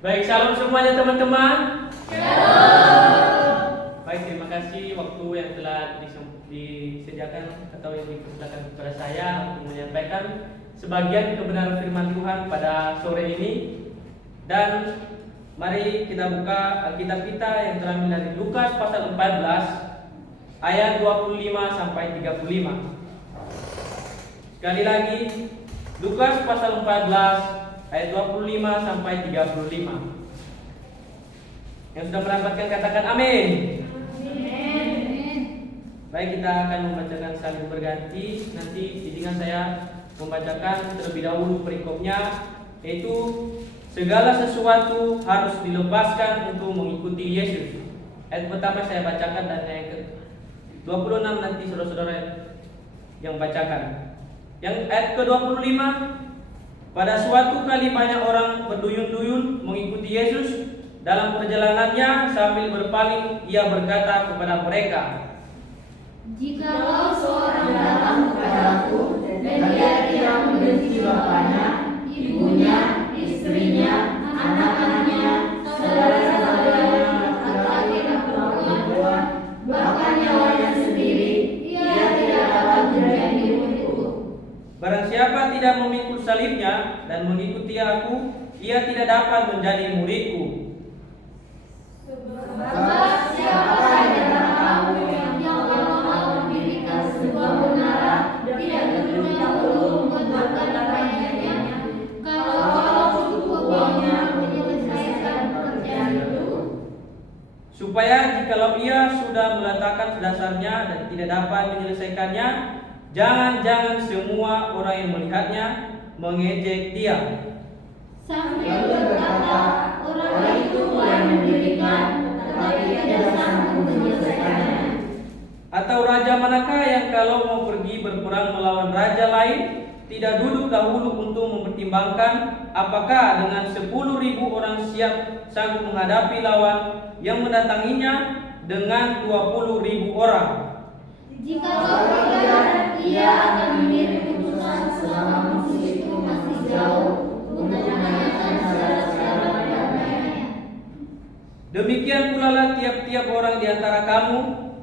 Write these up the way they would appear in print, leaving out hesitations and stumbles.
Baik, salam semuanya teman-teman. Shalom. Baik, terima kasih waktu yang telah disediakan atau yang dipersilakan kepada saya untuk menyampaikan sebagian kebenaran firman Tuhan pada sore ini. Dan mari kita buka Alkitab kita yang terambil dari Lukas pasal 14 ayat 25 sampai 35. Sekali lagi, Lukas pasal 14 ayat 25 sampai 35. Yang sudah mendapatkan katakan amin. Amin. Baik, kita akan membacakan saling berganti. Nanti izinkan saya membacakan terlebih dahulu perikopnya, yaitu segala sesuatu harus dilepaskan untuk mengikuti Yesus. Ayat pertama saya bacakan dan yang ke-26 nanti saudara-saudara yang bacakan. Yang ayat ke-25, pada suatu kali banyak orang berduyun-duyun mengikuti Yesus. Dalam perjalanannya sambil berpaling, ia berkata kepada mereka, Jikalau seorang datang kepadaku dan dia tidak membenci bapaknya, ibunya, istrinya, anak-anaknya, saudara-saudaranya, laki-laki dan perempuan, bahkan nyawanya sendiri, ia tidak dapat menjadi muridku. barang siapa tidak memikul salibnya dan mengikuti aku, ia tidak dapat menjadi muridku. Sebab siapa di antara kamu yang kalau mau mendirikan sebuah menara, tidak terlebih dahulu membuatkan rangkaiannya, kalau cukup uangnya menyelesaikan pekerjaan itu. Supaya jikalau ia sudah meletakkan dasarnya dan tidak dapat menyelesaikannya, jangan-jangan semua orang yang melihatnya mengejek dia. Sambil berkata, orang itu boleh mendirikan, tetapi tidak sanggup menyelesaikannya. Atau raja manakah yang kalau mau pergi berperang melawan raja lain, tidak duduk dahulu untuk mempertimbangkan apakah dengan 10.000 orang siap sanggup menghadapi lawan yang mendatanginya dengan 20.000 orang. Jikalau tidak, ia akan mengirim utusan selama musuh itu masih jauh untuk menanyakan saudara-saudara perdamaiannya. Demikian pula lah tiap-tiap orang di antara kamu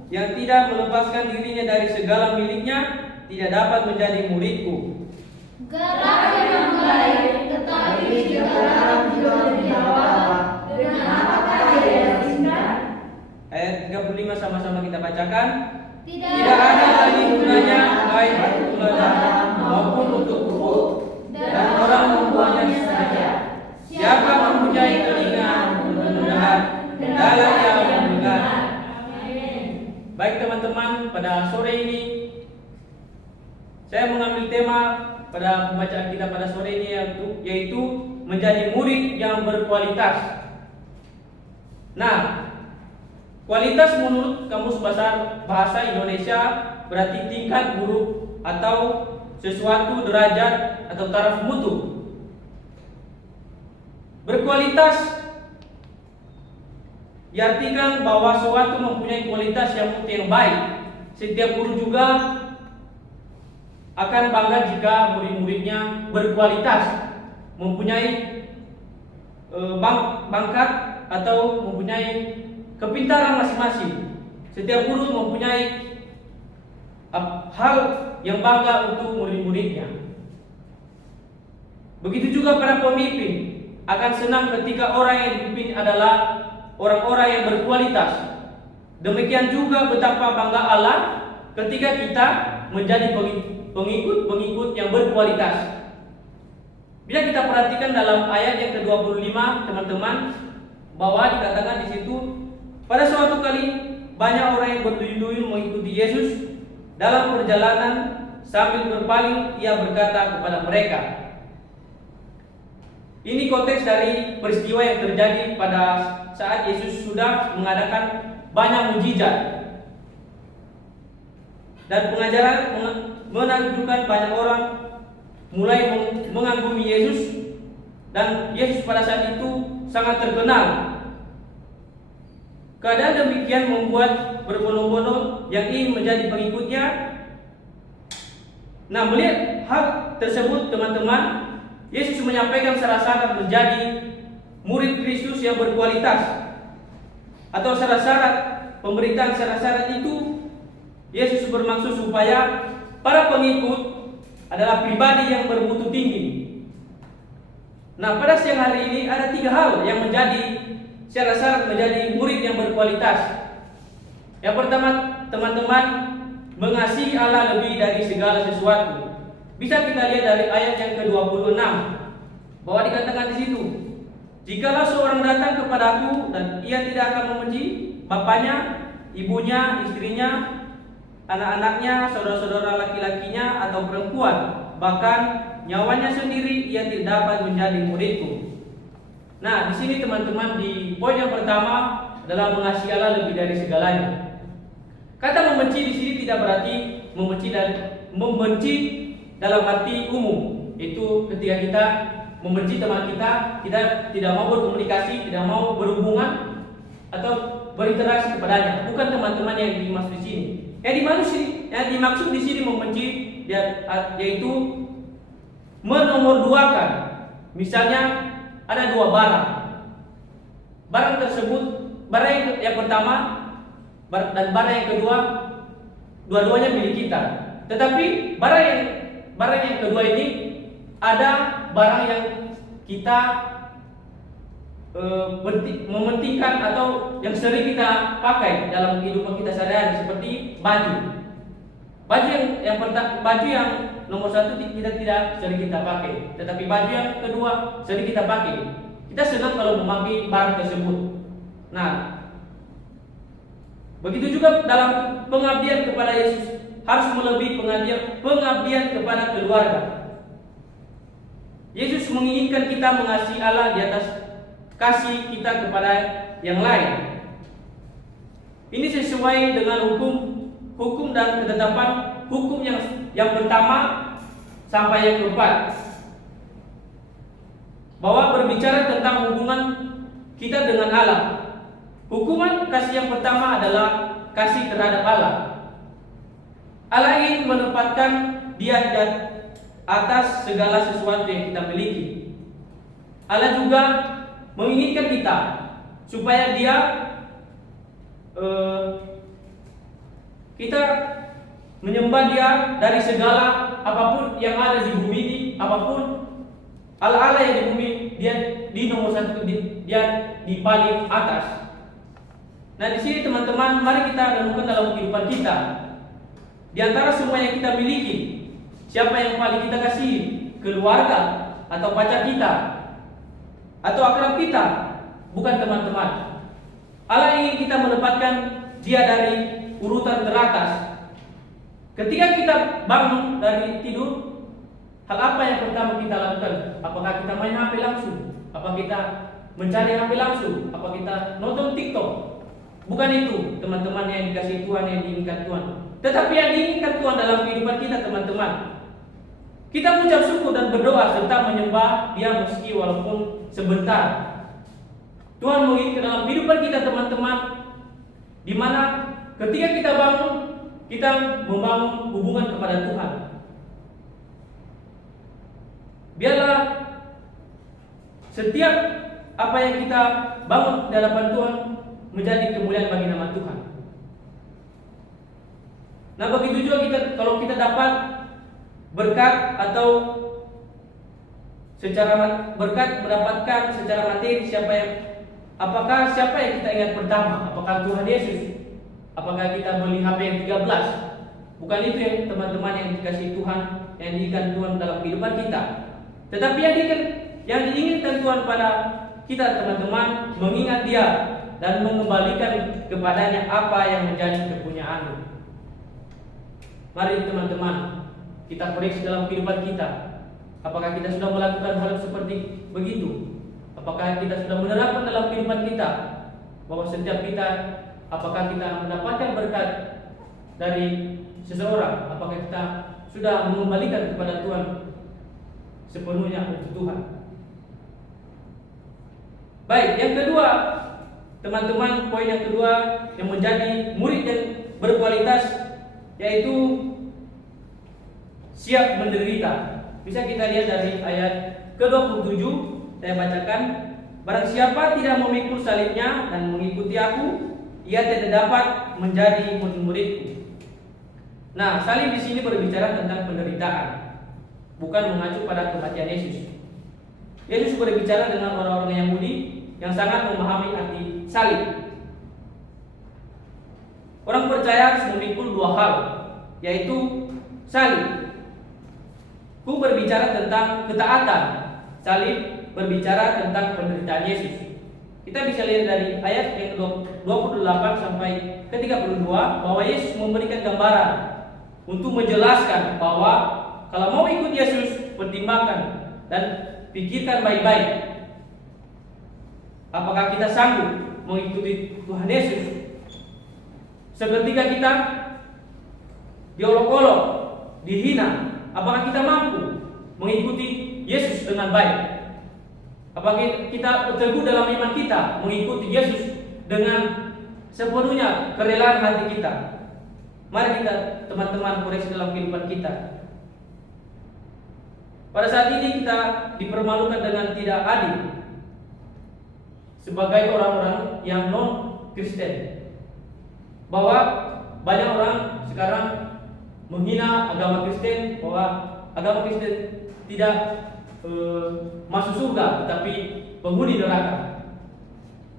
yang tidak melepaskan dirinya dari segala miliknya tidak dapat menjadi muridku. Garam memang baik, tetapi jika garam juga berdiawa, dengan apakah dia disimpan? Ayat 35 sama-sama kita bacakan. Tidak ada lagi gunanya baik untuk ladang maupun untuk pupuk, dan orang membuangnya saja. Siapa mempunyai telinga untuk mendengar, hendaklah ia mendengar. Baik teman-teman, pada sore ini saya mengambil tema pada pembacaan kita pada sore ini yaitu menjadi murid yang berkualitas. Nah, kualitas menurut Kamus Bahasa Indonesia berarti tingkat buruk atau sesuatu derajat atau taraf mutu. Berkualitas diartikan bahwa suatu mempunyai kualitas yang mutu yang baik. Setiap guru juga akan bangga jika murid-muridnya berkualitas, mempunyai bakat atau mempunyai kepintaran masing-masing. Setiap guru mempunyai hal yang bangga untuk murid-muridnya. Begitu juga para pemimpin akan senang ketika orang yang dipimpin adalah orang-orang yang berkualitas. Demikian juga betapa bangga Allah ketika kita menjadi pengikut-pengikut yang berkualitas. Bila kita perhatikan dalam ayat yang ke-25, teman-teman, bahwa dikatakan di situ, pada suatu kali banyak orang yang berduyun-duyun mengikuti Yesus. Dalam perjalanan sambil berpaling, ia berkata kepada mereka. Ini konteks dari peristiwa yang terjadi pada saat Yesus sudah mengadakan banyak mujizat dan pengajaran menakjubkan banyak orang mulai mengagumi Yesus, dan Yesus pada saat itu sangat terkenal. Keadaan demikian membuat berbondong-bondong yang ingin menjadi pengikutnya. Nah, melihat hal tersebut teman-teman, Yesus menyampaikan secara sangat menjadi murid Kristus yang berkualitas. Atau syarat-syarat pemberitaan syarat-syarat itu, Yesus bermaksud supaya para pengikut adalah pribadi yang bermutu tinggi. Nah, pada siang hari ini ada 3 hal yang menjadi syarat-syarat menjadi murid yang berkualitas. Yang pertama, teman-teman, mengasihi Allah lebih dari segala sesuatu. Bisa kita lihat dari ayat yang ke-26 bahwa dikatakan di situ, jikalau seorang datang kepadaku dan ia tidak akan membenci bapaknya, ibunya, istrinya, anak-anaknya, saudara-saudara laki-lakinya atau perempuan, bahkan nyawanya sendiri, ia tidak dapat menjadi muridku. Nah, di sini teman-teman, di poin yang pertama adalah mengasihi Allah lebih dari segalanya. Kata membenci di sini tidak berarti membenci dalam arti umum. Itu ketika kita membenci teman kita, kita tidak mau berkomunikasi, tidak mau berhubungan atau berinteraksi kepadanya. Bukan teman-teman yang dimaksud di sini. Yang dimaksud di sini membenci yaitu menomorduakan. Misalnya ada 2 barang. Barang tersebut, barang yang pertama dan barang yang kedua, dua-duanya milik kita. Tetapi barang yang kedua ini ada barang yang kita mementingkan atau yang sering kita pakai dalam kehidupan kita sehari-hari, seperti baju. Baju yang nomor 1 kita tidak sering kita pakai, tetapi baju yang kedua sering kita pakai. Kita senang kalau memakai barang tersebut. Nah, begitu juga dalam pengabdian kepada Yesus, harus melebihi pengabdian kepada keluarga. Yesus menginginkan kita mengasihi Allah di atas kasih kita kepada yang lain. Ini sesuai dengan hukum dan ketetapan hukum yang pertama sampai yang keempat, bahwa berbicara tentang hubungan kita dengan Allah. Hukuman kasih yang pertama adalah kasih terhadap Allah. Allah ingin menempatkan Dia di atas segala sesuatu yang kita miliki. Allah juga menginginkan kita supaya kita menyembah Dia dari segala apapun yang ada di bumi ini, apapun Allah yang di bumi, Dia di nomor 1, Dia di paling atas. Nah, di sini teman-teman, mari kita renungkan dalam kehidupan kita. Di antara semua yang kita miliki, siapa yang paling kita kasih? Keluarga atau pacar kita atau akrab kita? Bukan, teman-teman. Allah ingin kita menempatkan Dia dari urutan teratas. Ketika kita bangun dari tidur, hal apa yang pertama kita lakukan? Apakah kita main HP langsung? Apa kita mencari HP langsung? Apa kita nonton TikTok? Bukan itu, teman-teman, yang dikasih Tuhan, yang diinginkan Tuhan. Tetapi yang diinginkan Tuhan dalam kehidupan kita, teman-teman, kita mengucap syukur dan berdoa serta menyembah Dia meski walaupun sebentar. Tuhan menginginkan dalam kehidupan kita, teman-teman, di mana ketika kita bangun, kita membangun hubungan kepada Tuhan. Biarlah setiap apa yang kita bangun di hadapan Tuhan menjadi kemuliaan bagi nama Tuhan. Nah, begitu juga kalau kita dapat berkat atau mendapatkan secara materi, apakah siapa yang kita ingat pertama? Apakah Tuhan Yesus? Apakah kita beli HP yang 13? Bukan itu yang teman-teman yang dikasih Tuhan, yang diinginkan Tuhan dalam kehidupan kita. Tetapi yang diinginkan Tuhan pada kita, teman-teman, mengingat Dia dan mengembalikan kepadanya apa yang menjadi kepunyaan. Mari teman-teman, kita koreksi dalam kehidupan kita. Apakah kita sudah melakukan hal seperti begitu? Apakah kita sudah menerapkan dalam kehidupan kita bahwa setiap kita, apakah kita mendapatkan berkat dari seseorang? Apakah kita sudah mengembalikan kepada Tuhan sepenuhnya untuk Tuhan? Baik, yang kedua, teman-teman, poin yang kedua yang menjadi murid yang berkualitas yaitu siap menderita. Bisa kita lihat dari ayat ke-27, saya bacakan. barang siapa tidak memikul salibnya dan mengikuti aku, ia tidak dapat menjadi murid-muridku. Nah, salib di sini berbicara tentang penderitaan, bukan mengacu pada kematian Yesus. Yesus berbicara dengan orang-orang Yahudi yang sangat memahami arti salib. Orang percaya harus memikul dua hal, yaitu salib. Ku berbicara tentang ketaatan, salib berbicara tentang penderitaan Yesus. Kita bisa lihat dari ayat yang 28 sampai ke 32 bahwa Yesus memberikan gambaran untuk menjelaskan bahwa kalau mau ikut Yesus, pertimbangkan dan pikirkan baik-baik. Apakah kita sanggup mengikuti Tuhan Yesus? Seketika kita diolok-olok, dihina, apakah kita mampu mengikuti Yesus dengan baik? Apakah kita teguh dalam iman kita mengikuti Yesus dengan sepenuhnya kerelaan hati kita? Mari kita teman-teman koreksi dalam kehidupan kita. Pada saat ini kita dipermalukan dengan tidak adil sebagai orang-orang yang non-Kristen. Bahwa banyak orang sekarang menghina agama Kristen, bahwa agama Kristen tidak masuk surga, tetapi penghuni neraka.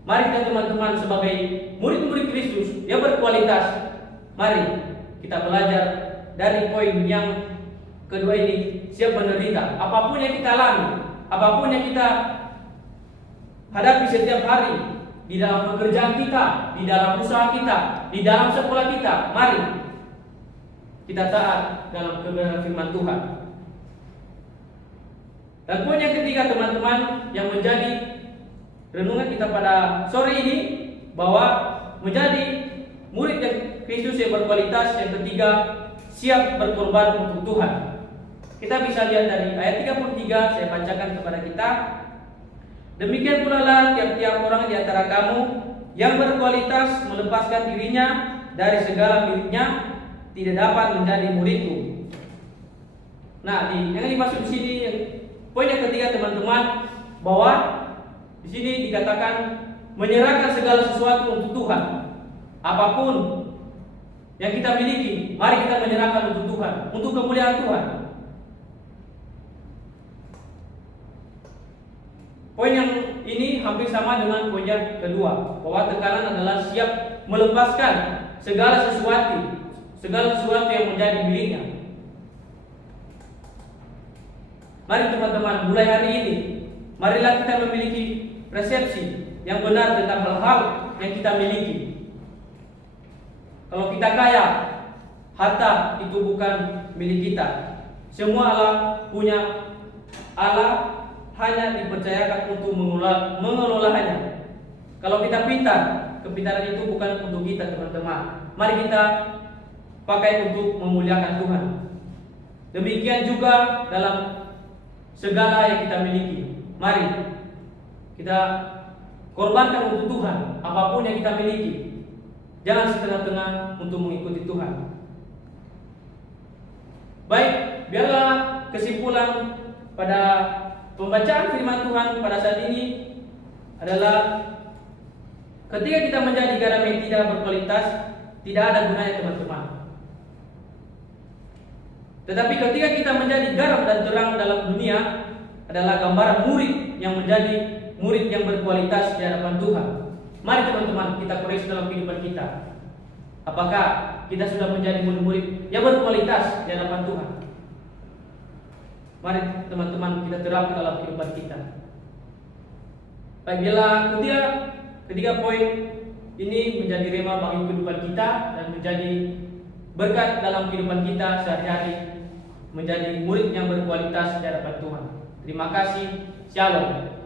Mari kita teman-teman sebagai murid-murid Kristus yang berkualitas, mari kita belajar dari poin yang kedua ini, siap menderita. Apapun yang kita alami, apapun yang kita hadapi setiap hari, di dalam pekerjaan kita, di dalam usaha kita, di dalam sekolah kita, mari kita taat dalam kebenaran firman Tuhan. Dan poin yang ketiga teman-teman yang menjadi renungan kita pada sore ini, bahwa menjadi murid yang Kristus yang berkualitas, yang ketiga siap berkorban untuk Tuhan. Kita bisa lihat dari ayat 33, saya bacakan kepada kita. Demikian pula lah tiap-tiap orang di antara kamu yang berkualitas melepaskan dirinya dari segala miliknya tidak dapat menjadi muridku. Nah, yang dimaksud di sini poin yang ketiga teman-teman, bahwa di sini dikatakan menyerahkan segala sesuatu untuk Tuhan. Apapun yang kita miliki, mari kita menyerahkan untuk Tuhan, untuk kemuliaan Tuhan. Poin yang ini hampir sama dengan poin yang kedua, bahwa tekanan adalah siap melepaskan segala sesuatu yang menjadi miliknya. Mari teman-teman, mulai hari ini, marilah kita memiliki persepsi yang benar tentang hal-hal yang kita miliki. Kalau kita kaya, harta itu bukan milik kita. Semua Allah punya, Allah hanya dipercayakan untuk mengelolanya. Kalau kita pintar, kepintaran itu bukan untuk kita teman-teman. Mari kita pakai untuk memuliakan Tuhan. Demikian juga dalam segala yang kita miliki. Mari kita korbankan untuk Tuhan apapun yang kita miliki. Jangan setengah-tengah untuk mengikuti Tuhan. Baik, biarlah kesimpulan pada pembacaan firman Tuhan pada saat ini adalah ketika kita menjadi garam yang tidak berkualitas, tidak ada gunanya teman-teman. Tetapi ketika kita menjadi garam dan terang dalam dunia, adalah gambaran murid yang menjadi murid yang berkualitas di hadapan Tuhan. Mari teman-teman kita koreksi dalam kehidupan kita. Apakah kita sudah menjadi murid-murid yang berkualitas di hadapan Tuhan? Mari teman-teman kita terapkan dalam kehidupan kita. Baik, bila ketiga poin ini menjadi rema bagi kehidupan kita dan menjadi berkat dalam kehidupan kita sehari-hari, menjadi murid yang berkualitas di hadapan Tuhan. Terima kasih. Shalom.